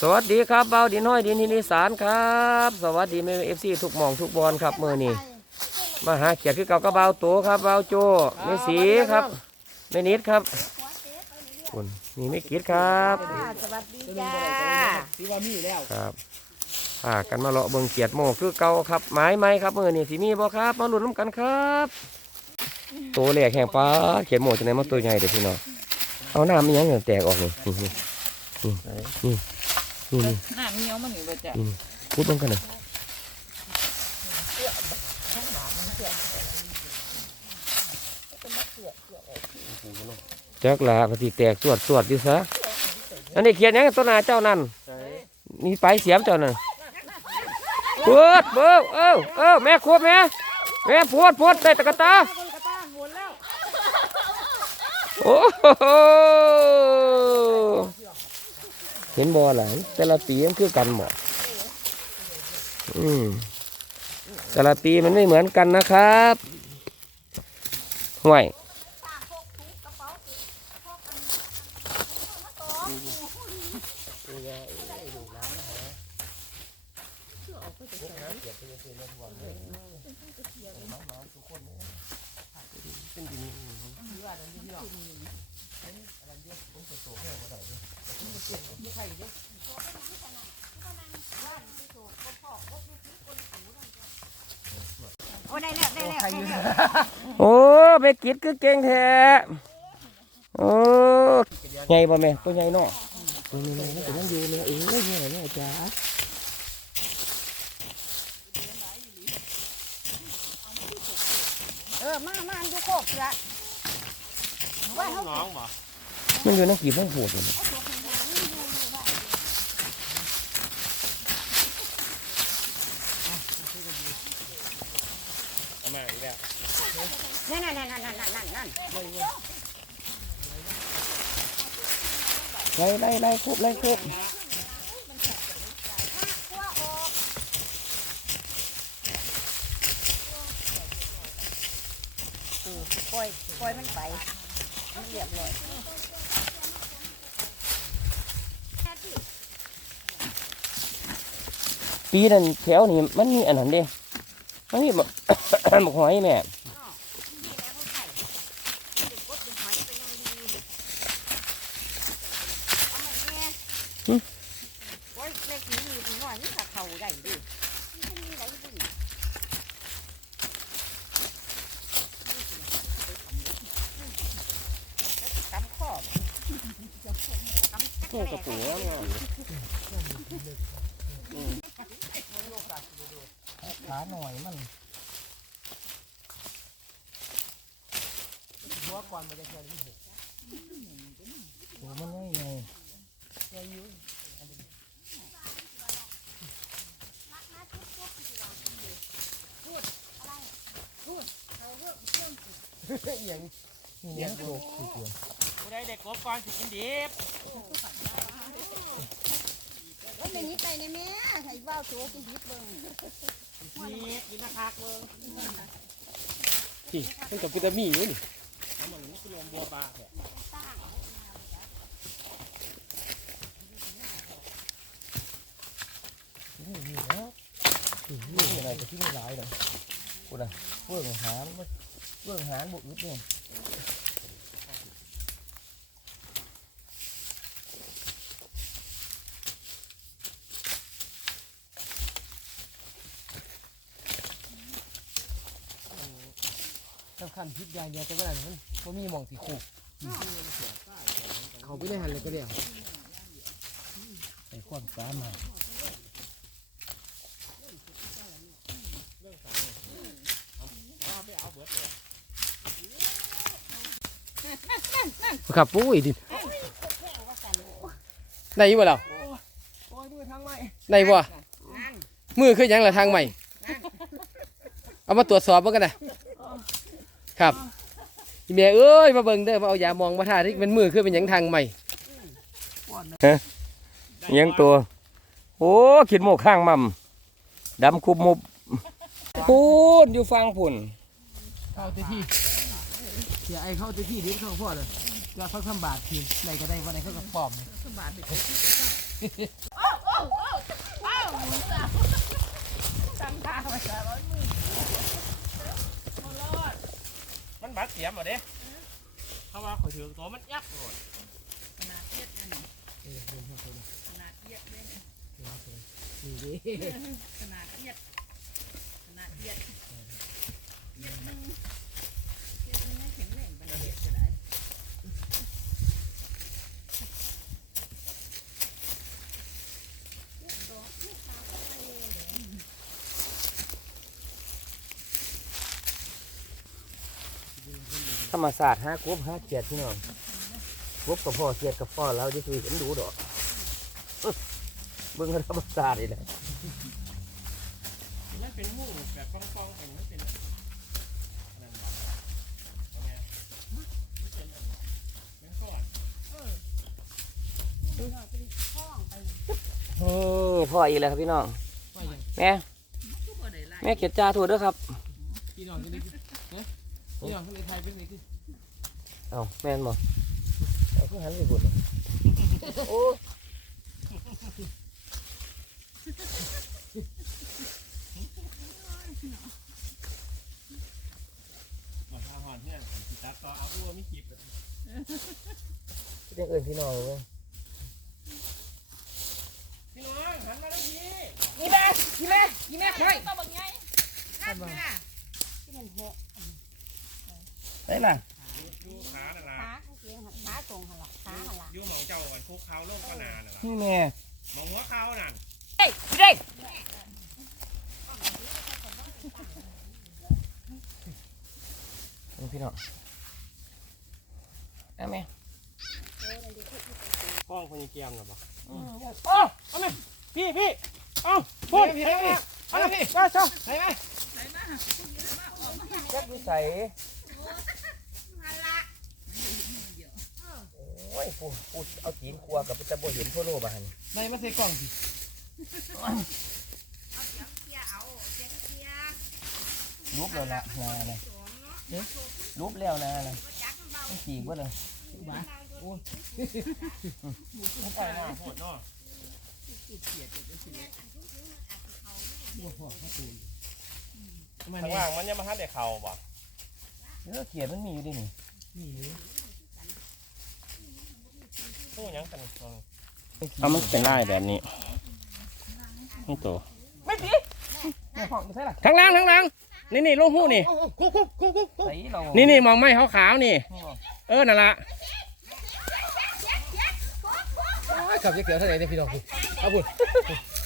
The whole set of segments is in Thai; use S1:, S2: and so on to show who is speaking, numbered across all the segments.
S1: สวัสดีครับเบาดินห้อยดินทินิสานครับ สวัสดีแม่เอฟซีทุกหมองทุกบอลครับมือนี้มาหาเขียดคือเก่าก็เบาโตครับเบาโจแม่สีครับแม่นิดครับคุณนี่ไม่กิดครับ
S2: สวัสดีจ้า
S3: สีว่ามีแล้ว
S1: ครับพากันมาเลาะเบิ่งเขียดโมคือเก่าครับไม้ไม้ครับมือนี้สีมีบ่ครับมาลุ้นน้ำกันครับตัวแหลกแห่งปลาเขียดโมจะไหนมาตัวใหญ่เด็ดพี่น้องเอาน้ำมันยังเนี่ยแตกออกนี่นี่นี่ นี่นี่นี่
S2: หน้าเมียวมันอยู่บ่จ้ะ
S1: นี่พูดบ้างกันหน่อยจักลาปฏิแตกสวดสวดดิซะอันนี้เขียนหยังต้นนาเจ้านั่นนี่ไปเสียมเจ้านั่นปวดเบิ้งเอ้าเอ้าแม่ควบแม่แม่ปวดปวดได้ตะกะตาโอ้โหเห็นบ่อหลานแต่ละปีมันคือกันหมดอืมแต่ละปีมันไม่เหมือนกันนะครับห่วย
S2: ได้แล้วได้แล้วได้แล้ว
S1: โอ้เบกิดคือเก่งแท้โอ้ใหญ่บ่แม่ตัวใหญ่เนาะตัวใหญ่ๆนี่ก็ยังอยู่แม่เอ้ยใหญ่แม่จ๋า
S2: เออมามาอยู่โคกละว่าเขา
S3: น้องบ่
S1: มันอยู่ในกี่ห้องโหดเลย
S3: เอา มาอีกแล้ว
S2: นั่นนั่นนั่นนั่นนั่นนั่นนั่น
S1: ไล่ไล่ไล่ครบไล่ครบ
S2: ปล่อยปล่อยมันไปมันเรียบร้อย
S1: ปีนั้นแถวนี่มันมีอันนั้นเด้ มันมีบักบักหอยแม่
S2: โอ้ยเล็กนี่ดีหน่อยนี่ถ้าเขาได้ดิมันมีได้ดิตำข้อตำ
S1: โอ้กระปูงามขาหน่อยมัน
S3: หัว ก่อนมันจะแค่นี้หก
S1: โอ้มันง่ายไงอย่างนี่เนี่ยโลกคือตัว
S3: ผู้ใดเด็กกบก่อนสิกินดิบ
S2: ว่าเป็นนี้ไปในแม่ให้ว่าวโจกินยิบเบิ่ง
S3: นี่กินนะคักเบิ่ง
S1: ที่มันกับกิตามีอยู่นี่
S3: รวมบัวปลาแหละ
S1: นี่มีแล้วนี่อะไรจะที่ไม่ร้ายเลยกูนะเพื่องหารเพื่องหารบุกอึดเนี่ย
S3: สำคัญพิษยาเดียวแต่ว่าอะไรมันเพราะมีหมองสีคูเขาไปได้หันเลยก็เดียว
S1: ใส่ความสามารถครับปุ้ยดิได้ยี่บ่เรา
S3: โอ้ยมือทางใหม่
S1: ได้บ่
S2: นั่น
S1: มือคือหยังละทางใหม่ เอามาตรวจสอบเบิ่งกันนะ ครับอีเมียเอ้ยมาเบิ่งเด้อมาเอายามองมาทาที่เป็นมือคือเป็นหยังทางใหม่ฮะยังตัว โอ้ขีดโมกข้างมั่มดำคุบมุบพูนอยู่ฟังพุ่น
S3: เข้าเต็ที่เสียไอ้เข้าเต็ที่ดิ้นเข้าพ่อเลยจะเขาทำบาททีไหนก็ได้วันไหนเขาก็ปลอม
S2: สบายดิตั้งท่าไว้ซะร้อยมือบ่รอด
S4: มันบาดเสียมบ่เด้เพราะว่าข่อยถือตัวมันยักโลด
S2: ขนาดเอียดเลยนี่
S1: เออเดินเข้าไปเลย
S2: ขนาดเอียดเลยนี่
S1: เดินเข้าไปเลยนี่ดิ
S2: ขนาดเอียดขนาดเอียดเอียดหนึงเอียดหนึงให้แข็งแรงปานใดเอียดก็ได้
S1: ธ รมศาสตร์ห้ากบห้าเกียรติพี่น้องกบกับพ่อเกียรติกับพ่อเราจะคุยกันดูดอกเบเบิ่งธรรมศาสตร์นี่แหละ
S4: มันเป็นมูแบบปองๆเอันนั้นบ่เอาไงมันเป็นอันแม่งก่อน
S1: โอ้พ่ออีกแล้วครับพี่น้องแม่
S2: ทุก
S1: แม่เกียรติจาทั่วด้อครับ
S3: พี่น้องที่นี่เอ๊ะพี่น้องที่นี่ไทยเป็นไงคือ
S1: เอ้าแม่นบ่เอาคือหันไปบุญโอ้
S4: มาพาหอนเพื่อนสิตัดต่อเอาอ้วมีคลิป
S1: เรียกเอิญพี่น้องเลย
S4: พี่น้องหันมาแล้วพี่
S2: นี่แม่นี่แม่นี่แม่ไม่ต้องบังไงนั่นค่ะที่มันหก
S1: ได้ล่ะ
S4: เจ้ากันคุกเขาลงก็นานน่ะล่ะ
S1: นี่แม่
S4: หมองหัวเขานั่น
S2: เฮ้ยเด็ก
S1: นี่พี่น้องเอาแม่
S4: ห้องคนยีเกียมน่ะบ่
S1: โอ้เอาแม่พี่พี่เอาพูดพี่พี่เอาแม่พี่จ้าจ้าไหนไหมแจ็ควิสัย
S2: หันละ
S1: โอ้ยปูปูเอาจีนครัวกับจะบ่เห็นทั่วโลกบ้าน
S3: ในมาใส่กล่องสิ
S2: เอาเสียงเกียเอาเสียงเกีย
S1: รูปแล้วละนาเลย
S2: สวมเนาะ
S1: รูปแล้วนาเลย
S2: ก็จักมันเบา
S1: มันจีบว่าเลย
S3: บ้าโอ้ย
S4: ไปหน้าโหดเนาะ
S3: บ่พอถ้าตูนทำไม
S4: ข้าง
S3: เนี่ย
S4: ล่างมันยังมาทันได้เข่าบ่
S1: เนื้อเขียดมันมีอยู่ดินี่
S3: นี่อยู่
S4: ตู้หยังกันอืม
S1: เอามันเป็นลายแบบนี้
S4: นี่ตัว
S1: ไม่ผีไม่พอไม่ใช่หรอ
S4: ข้างล่างข้างล่างนี่นี่ลงหูนี่
S3: โอ้โหคุกคุกคุกคุก
S1: ใส่เรา
S4: นี่นี่มองไม้ขาวๆนี่
S1: นี่บ่
S4: เออนั่นละ
S3: อ้ายขับเกี่ยวเท่าไหร่เนี่ยพี่น้องคุณเอาบุญ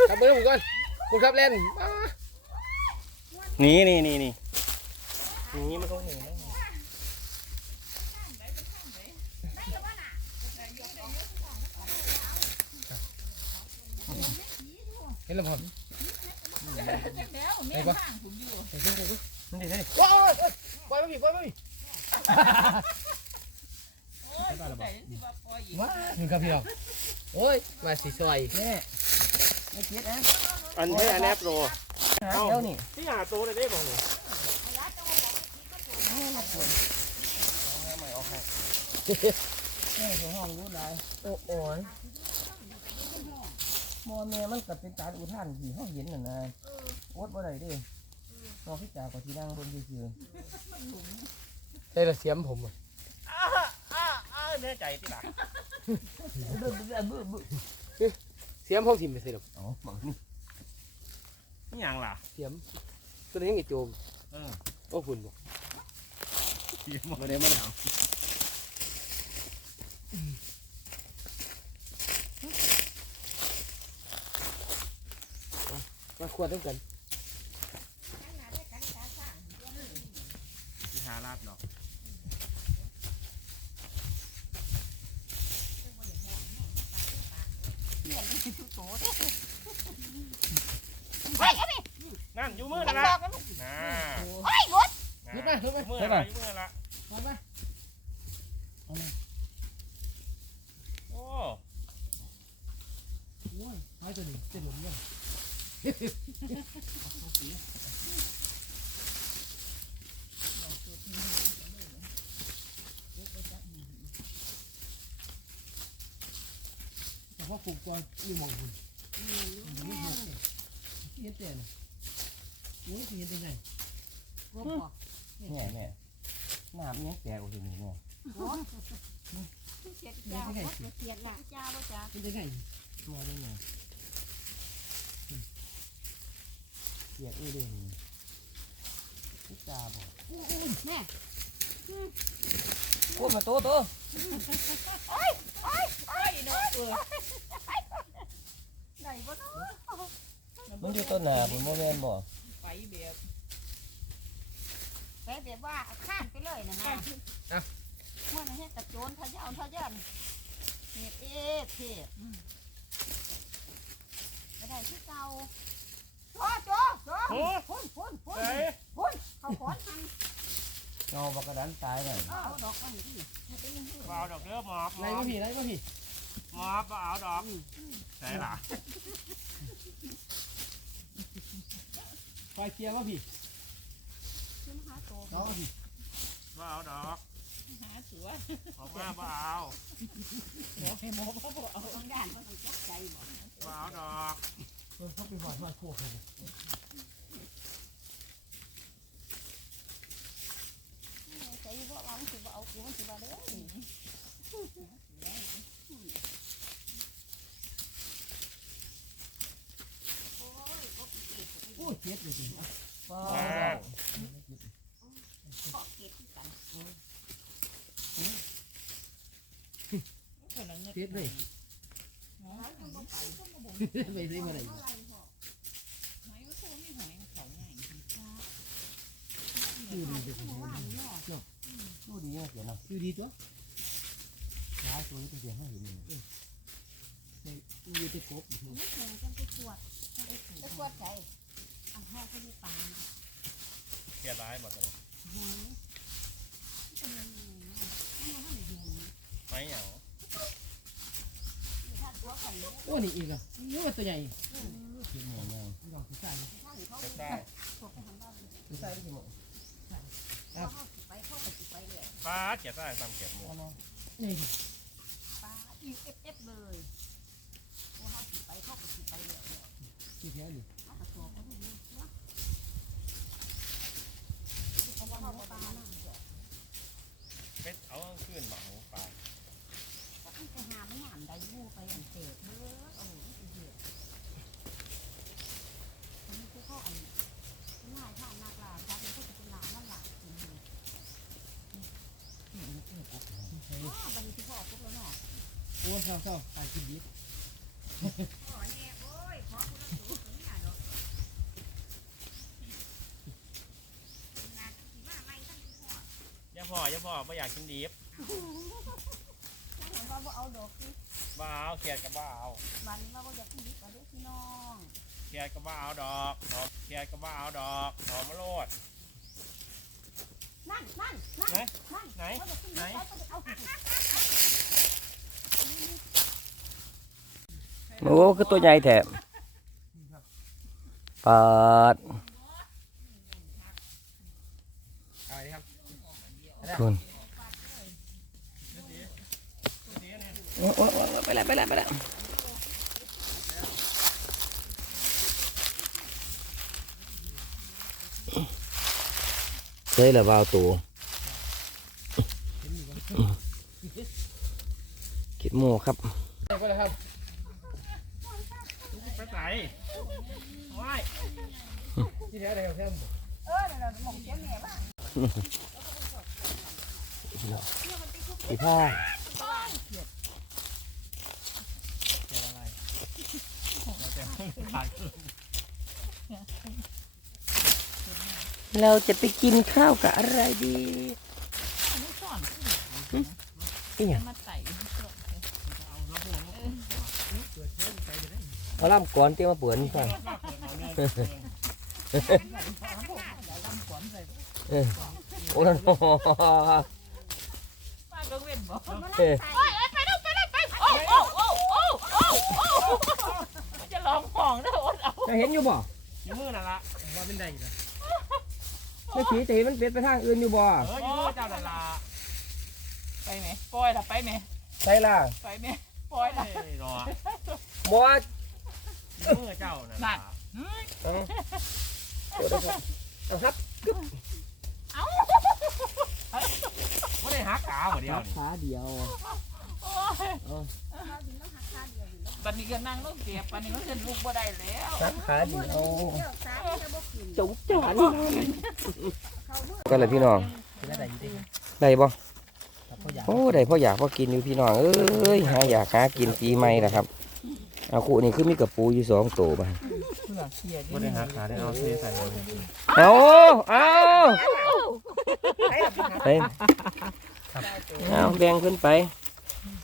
S3: ขับเบอร์ผมก่อนคุณขับเล่นอ้า
S4: นี่นี่นี่นี่นี่มันต้องหนึ่งนะ
S3: เห็นแล้วผมไปปะไปปะไปปะ
S1: มันดีเลย
S3: โอ้ยปล่อยมาพี่ปล่อยมาพี่ว้าถึงครับพี่น้องโอ้ยมาสีซอย
S1: แม่ไม่เขียดนะ
S4: อันนี้อันแนบโร
S1: หาเดี๋ยวนี่
S4: ที่หาตัวเลยได้บ้างนี่
S1: แม่ของห้องรู้ได้โอ้โอ้ย มอแม่มันกับเป็นการอุทานที่เขาเห็นน่ะนะอดบ่ได้เดินอกที่จาก็ที่นั่งบนซื่อ
S3: ได้ละเสียมผมอะ
S4: อ้าอ้าอ้าแน่ใจที่หลัง
S1: ๆบึ้บบึ้บบึ้บบึ้บ
S3: เสียมผมทิมไปใส่หรอก
S1: อ๋อหมองนี่
S4: นี่ยังล่ะ
S3: เสียมตัวนี้ยังไงโจม
S4: เออ
S3: โอ้ฝุ่นบ่
S4: เสียหมด
S3: มาเดี๋ยวมาเดี๋ยว มาขวดต้องกัน
S4: ที่หาลาบดอกนั่นอยู่มือนั่นละน่า
S3: ลุกมาลุกมา
S4: มือละอยู่มือละ
S3: ลุกมา
S4: โอ้
S3: โอ้ยไอ้ตัวนี้เจ็บหนุนยัง แต่พอปลูกก่อนนี่มองคุณเห็นแต่น่ะโอ้ยสิเห็นได้ไง
S2: กบบ่
S1: แม่แม่น้ำยังแตกออกอยู่นี่แม่
S2: เสียดจ้าบ่เสียดล่ะจ้าบ่จ้า
S3: เห็นได้ไง
S1: มาได้ไง เสียอื้อเด้งพุตาบอก
S2: แม่
S1: โอ้มาโตโต
S2: ไอ้เนาะเออได้บ่เนาะ
S1: มันอยู่ต้นหนาผมโมแมนบ่
S2: ไปแบบไปแบบว่าข้ามไปเลยนะนะเมื่อนั้นเฮ็ดตะโจนทะยานทะยานเฮ็ดเอ๊ะเทศก็ได้ที่เก่า โจ้โจ้โจ้
S4: โอ้
S2: พุ่นพุ่นพุ่น
S4: เฮ้ย
S2: พุ่นเขาขอนทัน
S1: เงาบักกระดันตายหน่อย
S2: เอาดอกอันนี้ให้ไปยิง
S4: บ่เอาดอกเด้อหมอบหม
S3: ไร
S4: อบ
S3: มาพี่ไรมาพี่
S4: หมอบบ่เอาดอกใส่ล่ะ
S3: ไฟเกียร์มาพี่
S2: ขึ้นหาโต
S3: น้องมาพี่
S4: บ่เอาดอก
S2: หาเสือ
S4: ออกมาบ่เอา
S2: บอกให้หมอเขาบอกเอาทางด้านมันต้องตกใจบ่
S4: บ่เอาดอก
S3: เออเขาไปหวานมาโคกเลย
S2: ใจบ่เราสิบ่เอากูมันสิว่าด้อโอ้ยก็เก็บ
S3: โอ้ยเจ็บเลยจริง
S1: ป้า
S2: ขอเก็บกัน
S3: เจ็บเลย ไปได้มาไหนอยู่ดีเดี๋ยวผม
S2: ว่า
S3: เห็น
S2: เนาะ
S1: ดูดีนะเสียเนาะ
S3: อยู่ดีตัว
S1: ช้ายตัวนี้เป็นเสียงให้เห็นนี่
S3: อยู่ที่กบ
S2: ไม่เคยกันไปตรวจไปตรวจใจอันห้องก็มีปลา
S4: เกลียร้ายบ่จัง
S2: หอยเป็นยังไงนะมันมันเหี่ยว
S4: ไม่หยัง
S2: ถ้าตัวกันเลย
S3: โอ้นี่อีกอะนี่ว่าตัวใหญ่
S1: เสียงเหมือนยัง
S3: ลองผู้ชาย
S2: ถ้าเขา
S4: จะได้
S2: ตกไปทางบ้าน
S1: ผู้ชายที่หมด
S2: เขาไปเข้าไปไปเลย
S4: ปลาเกลียดได้ตามเกลียดหมู
S3: นี่
S2: ปลาอีเอฟเอฟเลยพวกเขาสิไปเข้าไปสิไปเลย
S3: ที่แท้นี่
S2: เอากระตัวเขาไม่รู้เนาะเอาว่าเขาปลาน่ะ
S4: เป็ดเอาขึ้นบ่หมูปลา
S2: ไปหาไม่หามได้ยู่ไปอันเศษเด้อโอ้ยเหี้ยอันนี้คือเขาอันง่ายท่านักลาครับมันก็จะเป็นลานั่นลาจริงๆอ๋อบันนี้ที่พ่อปุ๊บแล้วเนาะ
S3: โอ้ เศร้าเศร้าตายกินดี
S2: อ๋อเนี่ยโอ้ยขอคุณละสูงเนี่ยดอกงานที่มาไม่ตั้งที่พ่อ
S4: อย่าพ่ออย่าพ่อไม่อยากกินดิบ
S2: เห็นว่าบ่เอาดอกที่
S4: บ่เอาเกลียดกับบ่เอา
S2: วันนี้ว่าบ่อยากกินดิบเอาเด้อพี่น้อง
S4: เกลียดกับบ่เอาดอกหอมเกลียดกับบ่เอาดอกหอมมะโรด
S2: นั่นนั่นนั่น
S4: ไหน
S2: นั่น
S4: ไหน
S2: ว่าจะกินดิบ
S4: ไหน
S2: ไปก็จะเอาสิ
S1: โอ้คือตัวใหญ่แถบปาด
S3: อะไรครับ
S1: ทุนโอ้โอ้โอ้ไปแล้วไปแล้วไปแล้วเคยเหรอบ่าวตัว คิดโมครับ
S3: ไปแล้วครับ
S4: ไปไหนว้าย
S3: ที่แท้อะไรครับแท้
S2: เออเดี๋ยวเราหมองเสียแม่ว่า
S1: สีผ้าเราจะไปกินข้าวกับอะไรดีนี่ไง
S2: มาใส่
S1: เอาล่ำก่อนเตรียมมาเปิดนี่ก่อนโอ้โห
S2: ป้าก็เว้นบ่
S1: เอ้ย
S2: ไปดูไปดูไปโอ้โอ้โอ้โอ้โอ้โอ้จะร้องห้องเด้ออดเอา
S1: จะเห็นอยู่บ่
S4: อยู่มือนั่นละ
S3: ว่าเป็นได้นะ
S1: ไม่ผีจะเห็นมันเป็ดไปทางอื่นอยู่บ่
S4: เอออยู่มือเจ้านั่นละ
S2: ไปไหมปล่อยละไปไหม
S1: ใช่ล่ะ
S2: ไปไหมปล่อยละ
S4: เฮ้ยรอ
S1: บ่ ว่า
S4: อยู่มือเจ้านั่นละ
S1: เอาเดี๋ยวนะครับเอาครับ
S4: ไม่ได้หักขาเหมือนเดียว
S1: ขาเดียว
S2: ปันนี้ก็นั่งรถเสียบปันนี้ก็ขึ้นลูกบ่ได้แล้ว
S1: ครับขาเดียว
S2: เจ้าสาวจะบ่ขึ้น
S1: จุ๊บจ๋าน
S2: เขาบ่
S1: กันเลยพี่น้อง
S4: ได้ได้ดี
S1: ได้บ่
S4: ครับเขาอยาก
S1: โอ้ได้พ่ออยากพ่อกินอยู่พี่น้องเอ้ยหาอยากหากินปีใหม่ละครับ เอาคู่นี่คือมีกระปูอยู่สองตัวบ้าง
S2: เพื่อเสีย
S4: ไม่ได้หักขาได้เอาเทใส่เลย
S1: เอาเอาไปเอาแบ่งขึ้นไป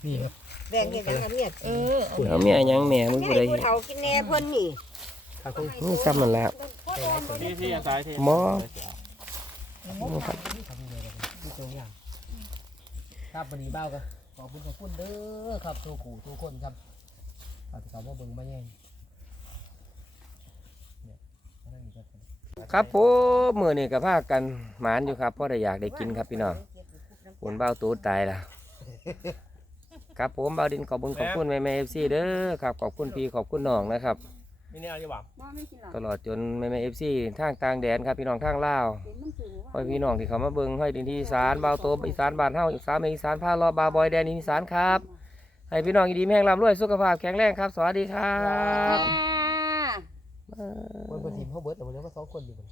S4: นี่ครับ
S5: แบ่งเห็นยังเมีย
S2: เออ
S1: เอาเมียหยังแม่มึง
S5: แม่
S1: ผู้ใด
S5: ผู้เฒ่ากินแหน่เพิ่นนี่
S1: นี่ซ้ำมันแล้ว
S4: ที่ที่อาศัยที่
S1: หมอ
S3: ครับวันนี้เบ้าก็ขอบคุณขอบคุณเด้อครับทุกขู่ทุกคนครับ ฝากเขามาเบิ่งมาแย่งเนี่ยมานั่งอยู่กัน
S1: ครับผมมือนี่กับพากันหมานอยู่ครับเพราะได้อยากได้กินครับพี่น้องผลเบ้าตูดตายแล้วครับผมเบ้าดินขอบคุณขอบคุณแม่แม่เอฟซีเด้อครับขอบคุณพี่ขอบคุณน้องนะครับ
S4: มีเนี่ยอะไรบ้าง
S2: บ่ไม่กินหรอก
S1: ตลอดจนแม่แม่เอฟซีทางต่างแดนครับพี่น้องทางลาว
S2: เห็นมันสูง
S1: ห้อยพี่น้องที่เขามาเบิ่งห้อยดินที่อีสานเบาโตอีสานบ้านเฮาอีสานเมืองอีสานผ้ารอบาบอยแดนอีสานครับ ให้พี่น้องยินดีแม่งร่ำรวยสุขภาพแข็งแรงครับ สวัสดีครับ
S3: คนคนทีมเขาเบิร์ดแต่วันนี้ก็สองคนอยู่บน